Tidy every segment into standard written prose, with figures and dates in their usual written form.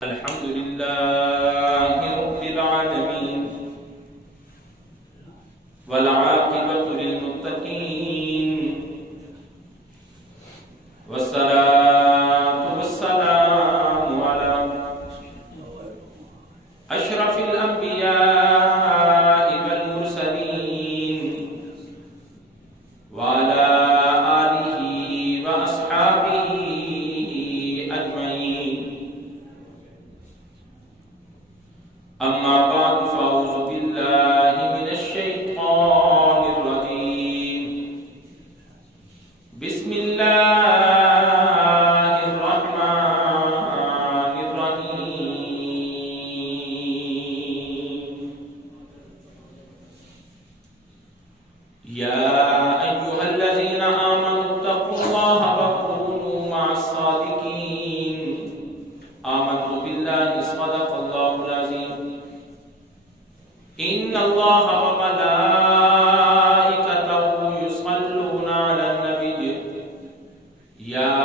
الحمد لله رب العالمين والعاقبة للمتقين والصلاة والسلام على أشرف الأنبياء والمرسلين وعلى آله وأصحابه أجمعين. أما بعد فأعوذ بالله من الشيطان الرجيم. بسم الله الرحمن الرحيم. يا أيها الذين آمنوا اتقوا الله وكونوا مع الصادقين. آمنت بالله صدق الله العظيم. إن الله وملائكته يصلون على النبي يا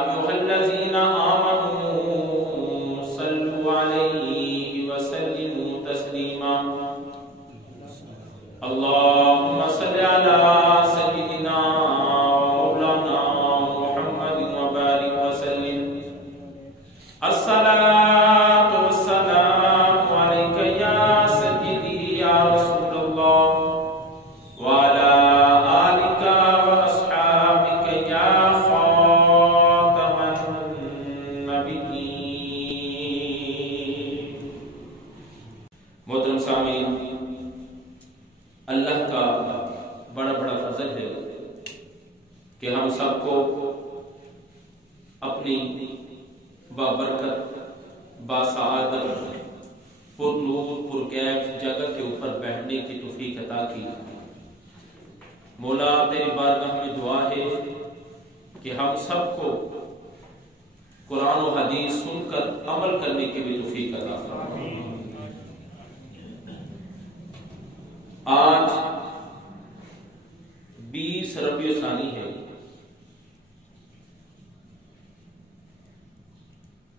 أيها الذين آمنوا صلوا عليه وسلموا تسليما. اللهم صل على سيدنا مولانا محمد وبارك وسلم. الصلاة والسلام عليك يا سيدي يا رسول الله وعلى آلك وأصحابك يا خاتم النبيين. محترم سامعین، اللہ کا بڑا بڑا فضل ہے کہ ہم سب کو اپنی بابرکت باسعادت پر نور پر کیف جگہ کے اوپر بیٹھنے کی توفیق عطا کی. مولا تیری بارگاہ میں دعا ہے کہ ہم سب کو قرآن و حدیث سن کر عمل کرنے کی بھی توفیق عطا فرما. آج 20 ربیع ثانی ہے،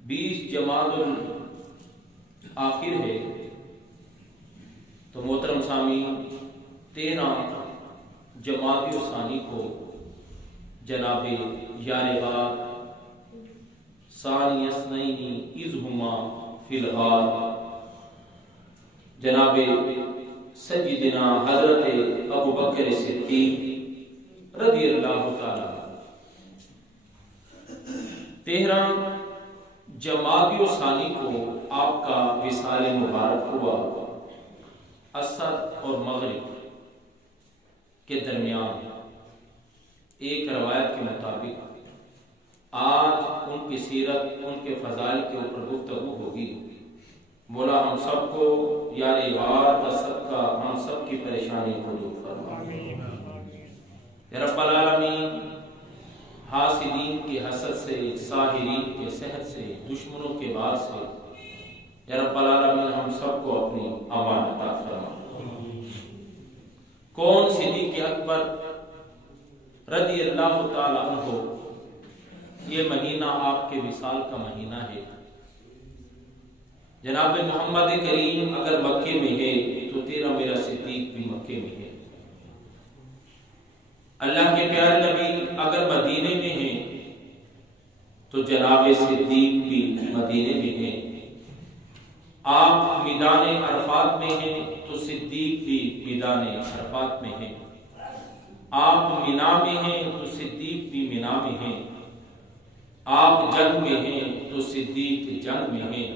20 جمادی الآخر ہے. تو محترم سامعین، 13 جمادی الثانی کو جناب یار بات ثانی اثنین اذ ہما فی الغار جناب سیدنا حضرت ابو بکر صدیق رضی اللہ تعالی 13 جمادی الثانی کو آپ کا وصال مبارک ہوا. عصر اور مغرب کے درمیان ایک روایت کے مطابق آج ان کی سیرت، ان کے فضائل کے اوپر گفتگو ہوگی. مولا ہم سب کو یار غار کا صدقہ ہم سب کی پریشانی کو دور فرما. یا رب العالمین، حاسدین کی حسد سے، ساحرین کے سحر سے، دشمنوں کے وار سے یا رب العالمین ہم سب کو اپنی امان عطا فرما. کون صدیق اکبر رضی اللہ تعالی عنہ، یہ مہینہ آپ کے وصال کا مہینہ ہے. جناب محمد کریم اگر مکے میں ہے تو تیرا میرا صدیق بھی مکے میں ہے. اللہ کے پیارے نبی اگر مدینے میں ہیں تو جناب صدیق بھی مدینے میں ہیں. آپ میدان عرفات میں ہیں تو صدیق بھی میدان عرفات میں ہیں. آپ مینا میں ہیں تو صدیق بھی مینا میں ہیں. آپ جنگ میں ہیں تو صدیق جنگ میں ہیں.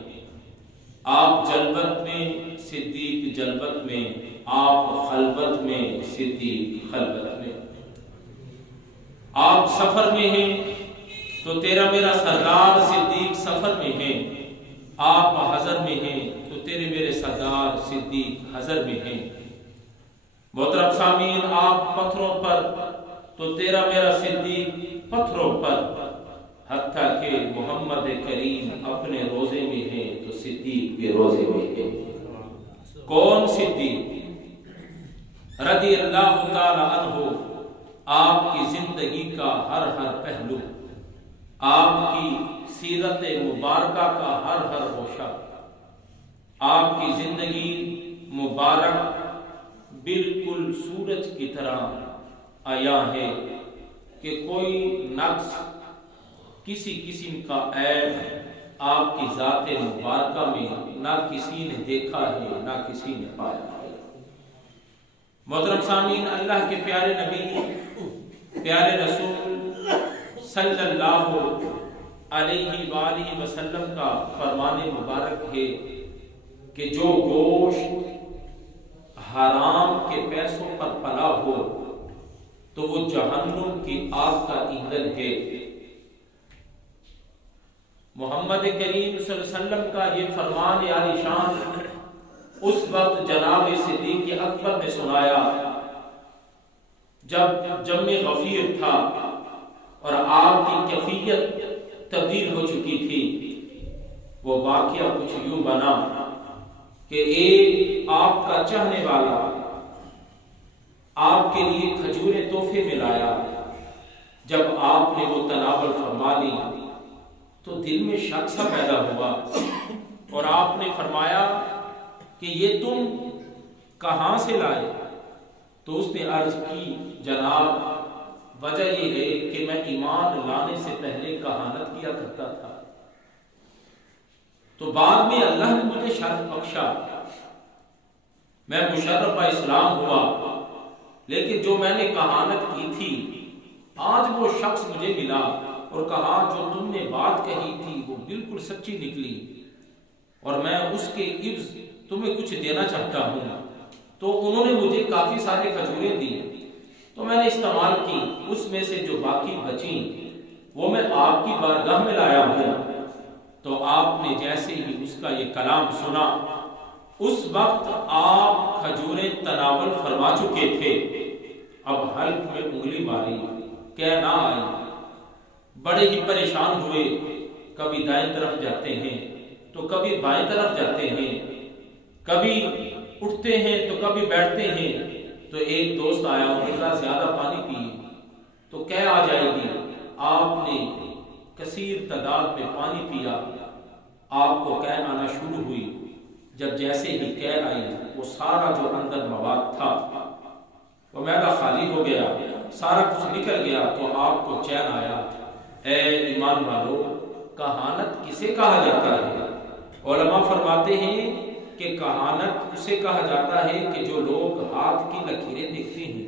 آپ جلبت میں صدیق جلبت میں، آپ خلبت میں صدیق خلبت میں. آپ سفر میں ہیں تو تیرا میرا سردار صدیق سفر میں ہے. آپ حضر میں ہیں تو تیرے میرے سردار صدیق حضر میں ہیں. محترم سامعین، آپ پتھروں پر تو تیرا میرا صدیق پتھروں پر. حتیٰ کہ محمد کریم اپنے روزے میں ہے تو صدیق بھی روزے میں ہے. کون صدیق رضی اللہ تعالی عنہ؟ آپ کی زندگی کا ہر پہلو، آپ کی سیرت مبارکہ کا ہر ہر ہوشہ، آپ کی زندگی مبارک بالکل سورج کی طرح آیا ہے کہ کوئی نقص، کسی قسم کا عیب آپ کی ذات مبارکہ میں نہ کسی نے دیکھا ہے نہ کسی نے پایا ہے۔ محترم سامعین، اللہ کے پیارے نبی، پیارے رسول صلی اللہ علیہ وآلہ وسلم کا فرمان مبارک ہے کہ جو گوشت حرام کے پیسوں پر پلا ہو تو وہ جہنم کی آگ کا ایندھن ہے۔ محمد کریم صلی اللہ علیہ وسلم کا یہ فرمان عالی شان اس وقت جناب صدیق اکبر نے سنایا جب جم غفیر تھا اور آپ کی کیفیت تبدیل ہو چکی تھی۔ وہ واقعہ کچھ یوں بنا کہ ایک آپ کا چاہنے والا آپ کے لیے کھجوریں تحفے میں لایا۔ جب آپ نے وہ تناول فرما لی تو دل میں شک سا پیدا ہوا اور آپ نے فرمایا کہ یہ تم کہاں سے لائے؟ تو اس نے عرض کی جناب وجہ یہ ہے کہ میں ایمان لانے سے پہلے کہانت کیا کرتا تھا، تو بعد میں اللہ نے مجھے شرف بخشا، میں مشرف اسلام ہوا، لیکن جو میں نے کہانت کی تھی آج وہ شخص مجھے ملا اور کہا جو تم نے بات کہی تھی وہ بالکل سچی نکلی اور میں اس کے عوض تمہیں کچھ دینا چاہتا ہوں۔ تو انہوں نے مجھے کافی سارے کھجوریں دی تو میں نے استعمال کی، اس میں سے جو باقی بچیں وہ میں آپ کی بارگاہ میں لایا ہوں۔ تو آپ نے جیسے ہی اس کا یہ کلام سنا اس وقت آپ کھجوریں تناول فرما چکے تھے۔ اب حلق میں انگلی ماری، کہہ نہ آئی، بڑے ہی پریشان ہوئے، کبھی دائیں طرف جاتے ہیں تو کبھی بائیں طرف جاتے ہیں، کبھی اٹھتے ہیں تو کبھی بیٹھتے ہیں۔ تو ایک دوست آیا، ذرا زیادہ پانی پیے، تو کہہ آ جائے گی۔ آپ نے کثیر تعداد میں پانی پیا، آپ کو کہہ آنا شروع ہوئی۔ جب جیسے ہی کہہ آئی وہ سارا جو اندر مواد تھا وہ معدہ خالی ہو گیا، سارا کچھ نکل گیا، تو آپ کو چین آیا۔ اے ایمان والو، کہانت کسے کہا جاتا ہے؟ علماء فرماتے ہیں کہ کہانت اسے کہا جاتا ہے کہ جو لوگ ہاتھ کی لکیریں دیکھتے ہیں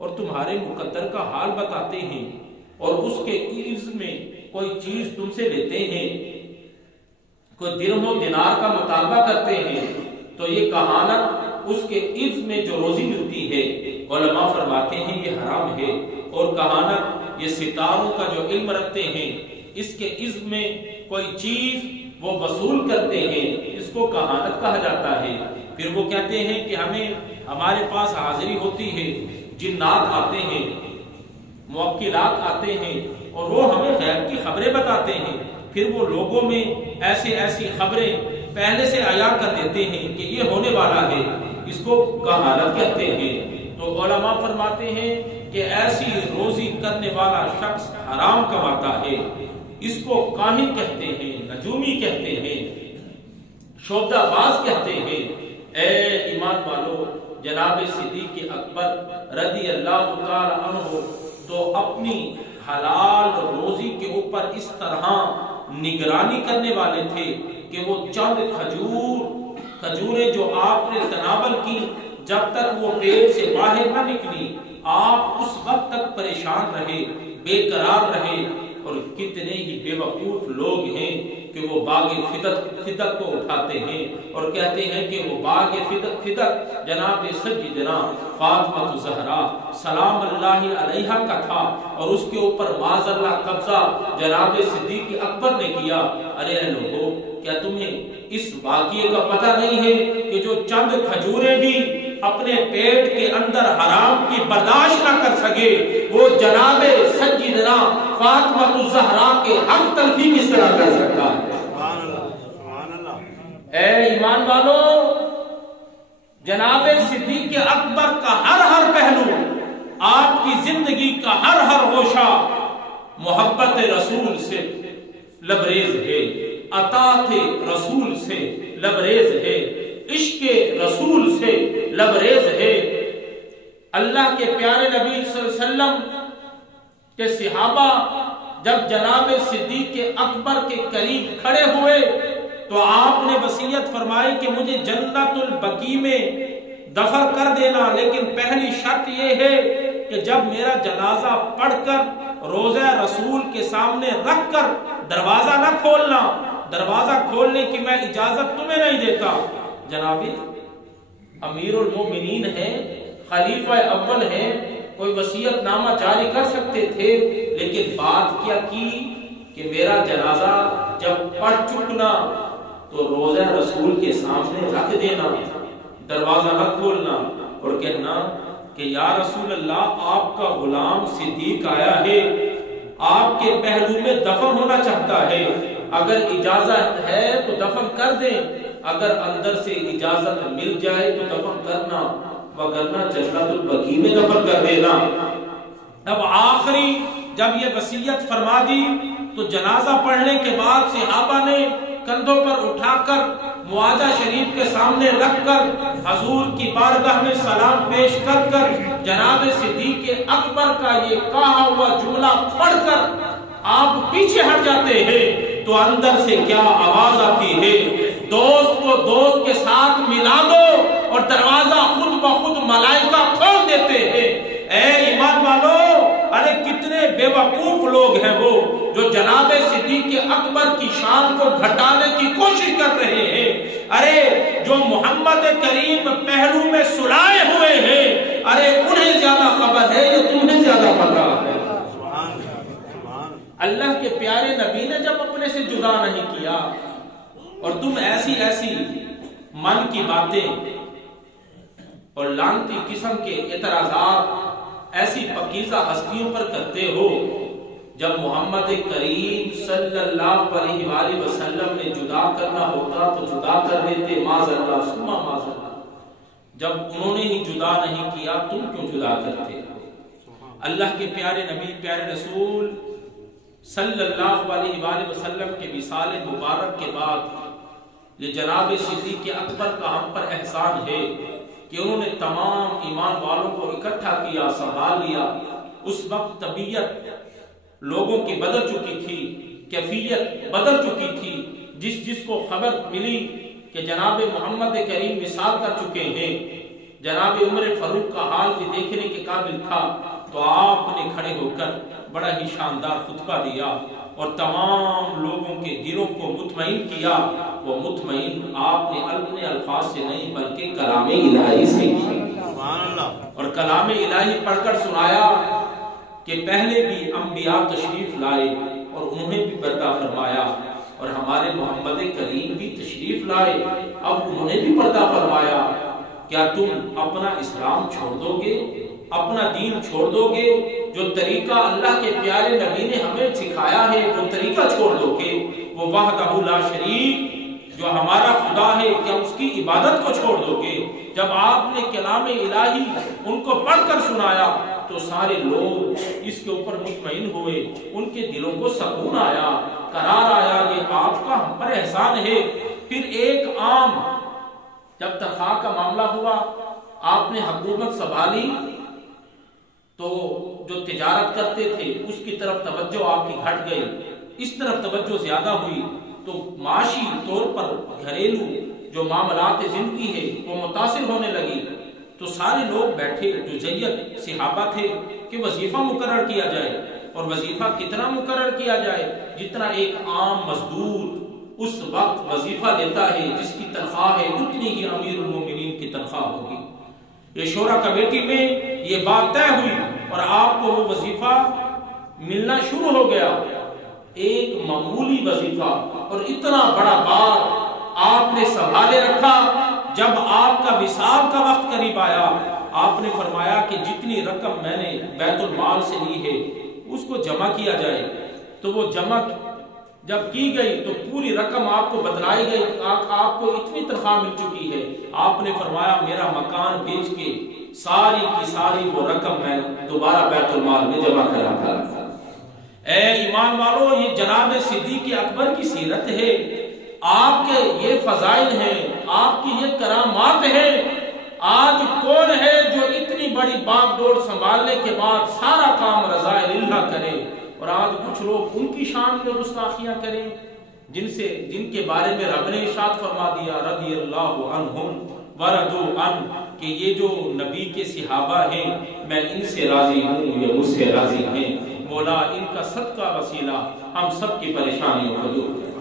اور تمہارے مقدر کا حال بتاتے ہیں اور اس کے عوض میں کوئی چیز تم سے لیتے ہیں، کوئی درہم و دینار کا مطالبہ کرتے ہیں، تو یہ کہانت اس کے عوض میں جو روزی ملتی ہے علماء فرماتے ہیں یہ حرام ہے۔ اور کہانت یہ ستاروں کا جو علم رکھتے ہیں اس کے عوض میں کوئی چیز وہ وصول کرتے ہیں، اس کو کہانت کہا جاتا ہے۔ پھر وہ کہتے ہیں کہ ہمارے پاس حاضری ہوتی ہے، جنات آتے ہیں، موکلات آتے ہیں اور وہ ہمیں غیب کی خبریں بتاتے ہیں، پھر وہ لوگوں میں ایسی خبریں پہلے سے عیاں کر دیتے ہیں کہ یہ ہونے والا ہے، اس کو کہانت کہتے ہیں۔ تو علماء فرماتے ہیں کہ ایسی روزی کرنے والا شخص حرام کماتا ہے، اس کو کاہن کہتے ہیں، نجومی کہتے ہیں، شعبدہ باز کہتے ہیں۔ اے ایمان والو، جناب صدیق اکبر رضی اللہ تعالی عنہ تو اپنی حلال روزی کے اوپر اس طرح نگرانی کرنے والے تھے کہ وہ چند کھجوریں جو آپ نے تناول کی جب تک وہ پیٹ سے باہر نہ نکلی آپ اس وقت تک پریشان رہے، بے قرار رہے۔ اور کتنے ہی بے وقوف لوگ ہیں کہ وہ باغ فدق کو اٹھاتے ہیں اور کہتے ہیں کہ وہ باغ فدق جناب سیدنا فاطمہ زہرا سلام اللہ علیہا کا تھا اور اس کے اوپر معاذ اللہ قبضہ جناب صدیق اکبر نے کیا۔ ارے لوگوں، کیا تمہیں اس واقعے کا پتہ نہیں ہے کہ جو چند کھجوریں بھی اپنے پیٹ کے اندر حرام کی برداشت نہ کر سکے وہ جناب سیدنا فاطمہ الزہرا کے حق تلفی کس طرح کر سکتا ہے؟ سبحان اللہ۔ اے ایمان والو، جناب صدیق اکبر کا ہر پہلو، آپ کی زندگی کا ہر ہوشہ محبت رسول سے لبریز ہے، اطاعت رسول سے لبریز ہے، عشق رسول سے لبریز ہے۔ اللہ کے پیارے نبی صلی اللہ علیہ وسلم کے صحابہ جب جناب صدیق اکبر کے قریب کھڑے ہوئے تو آپ نے وصیت فرمائی کہ مجھے جنت البقیع میں دفن کر دینا، لیکن پہلی شرط یہ ہے کہ جب میرا جنازہ پڑھ کر روضہ رسول کے سامنے رکھ کر دروازہ نہ کھولنا، دروازہ کھولنے کی میں اجازت تمہیں نہیں دیتا۔ جناب امیر المومنین ہیں، خلیفہ اول ہیں، کوئی وصیت نامہ جاری کر سکتے تھے، لیکن بات کیا کی کہ میرا جنازہ جب پڑھ چکنا تو روضہ رسول کے سامنے رکھ دینا، دروازہ نہ کھولنا، اور کہنا کہ یا رسول اللہ آپ کا غلام صدیق آیا ہے، آپ کے پہلو میں دفن ہونا چاہتا ہے، اگر اجازت ہے تو دفن کر دیں، اگر اندر سے اجازت مل جائے تو دفن کرنا، وگرنہ جنت البقیع میں دفن کر دینا۔ اب آخری جب یہ وصیت فرما دی تو جنازہ پڑھنے کے بعد صحابہ نے کندھوں پر اٹھا کر معاہدہ شریف کے سامنے رکھ کر حضور کی بارگاہ میں سلام پیش کر کر جناب صدیق اکبر کا یہ کہا ہوا جملہ پڑھ کر آپ پیچھے ہٹ جاتے ہیں تو اندر سے کیا آواز آتی ہے، دوست کو دوست کے ساتھ ملا دو، اور دروازہ خود بخود ملائکہ کھول دیتے ہیں۔ اے ایمان والو، ارے کتنے بے وقوف لوگ ہیں وہ جو جناب صدیق اکبر کی شان کو گھٹانے کی کوشش کر رہے ہیں۔ ارے جو محمد کریم پہلو میں سلائے ہوئے ہیں، ارے انہیں زیادہ خبر ہے یا تمہیں زیادہ پتہ ہے؟ اللہ کے پیارے نبی نے جب اپنے سے جدا نہیں کیا، اور تم ایسی ایسی من کی باتیں اور لعنتی قسم کے اعتراضات ایسی پاکیزہ ہستیوں پر کرتے ہو، جب محمد کریم صلی اللہ علیہ وآلہ وسلم نے جدا کرنا ہوتا تو جدا کر دیتے، معاذ اللہ ثم معاذ اللہ۔ جب انہوں نے ہی جدا نہیں کیا، تم کیوں جدا کرتے ہو؟ اللہ کے پیارے نبی، پیارے رسول صلی اللہ علیہ وآلہ وسلم کے وصال مبارک کے بعد یہ جناب صدیق اکبر کا ہم پر احسان ہے کہ انہوں نے تمام ایمان والوں کو اکٹھا کیا، سنبھال لیا۔ اس وقت طبیعت لوگوں کی بدل چکی تھی، کیفیت بدل چکی تھی، جس کو خبر ملی کہ جناب محمد کریم وصال کر چکے ہیں، جناب عمر فاروق کا حال بھی دیکھنے کے قابل تھا، تو آپ نے کھڑے ہو کر بڑا ہی شاندار خطبہ دیا اور تمام لوگوں کے دلوں کو مطمئن کیا۔ وہ مطمئن آپ نے اپنے الفاظ سے نہیں بلکہ کلام الہی سے کیا، اور کلام الہی پڑھ کر سنایا کہ پہلے بھی انبیاء تشریف لائے اور انہوں نے بھی پردہ فرمایا، اور ہمارے محمد کریم بھی تشریف لائے، اب انہوں نے بھی پردہ فرمایا۔ کیا تم اپنا اسلام چھوڑ دو گے، اپنا دین چھوڑ دو گے؟ جو طریقہ اللہ کے پیارے نبی نے ہمیں سکھایا ہے وہ طریقہ چھوڑ دو گے؟ وہ وحدہ لا شریک جو ہمارا خدا ہے، کیا اس کی عبادت کو چھوڑ دو گے؟ جب آپ نے کلام الہی ان کو پڑھ کر سنایا تو سارے لوگ اس کے اوپر مطمئن ہوئے، ان کے دلوں کو سکون آیا، قرار آیا، یہ آپ کا ہم پر احسان ہے۔ پھر ایک عام جب تنخواہ کا معاملہ ہوا، آپ نے حکومت سنبھالی تو جو تجارت کرتے تھے اس کی طرف توجہ آپ کی گھٹ گئی، اس طرف توجہ زیادہ ہوئی، تو معاشی طور پر گھریلو جو معاملات زندگی ہے وہ متاثر ہونے لگی۔ تو سارے لوگ بیٹھے جو جید صحابہ تھے کہ وظیفہ مقرر کیا جائے، اور وظیفہ کتنا مقرر کیا جائے؟ جتنا ایک عام مزدور اس وقت وظیفہ لیتا ہے، جس کی تنخواہ ہے اتنی ہی امیر المومنین کی تنخواہ ہوگی۔ یہ شورا کمیٹی میں یہ بات طے ہوئی اور آپ کو وہ وظیفہ ملنا شروع ہو گیا، ایک معمولی وظیفہ، اور اتنا بڑا بار آپ نے سنبھالے رکھا۔ جب آپ کا وصال کا وقت قریب آیا، آپ نے فرمایا کہ جتنی رقم میں نے بیت المال سے لی ہے اس کو جمع کیا جائے۔ تو وہ جمع جب کی گئی تو پوری رقم آپ کو بتلائی گئی، آپ کو اتنی تنخواہ مل چکی ہے۔ آپ نے فرمایا میرا مکان بیچ کے ساری کی ساری وہ رقم میں دوبارہ بیت المال میں جمع کرا تھا۔ اے ایمان والو، یہ جناب صدیق اکبر کی سیرت ہے، آپ کے یہ فضائل ہیں، آپ کی یہ کرامات ہیں۔ آج کون ہے جو اتنی بڑی باغ ڈور سنبھالنے کے بعد سارا کام رضا اللہ کرے، اور آج کچھ لوگ ان کی شان میں گستاخیاں کریں جن کے بارے میں رب نے ارشاد فرما دیا رضی اللہ عنہم ورضوا عنہ، کہ یہ جو نبی کے صحابہ ہیں میں ان سے راضی ہوں، یہ مجھ سے راضی ہیں۔ مولا ان کا صدقہ وسیلہ ہم سب کی پریشانیوں کو دور کرے۔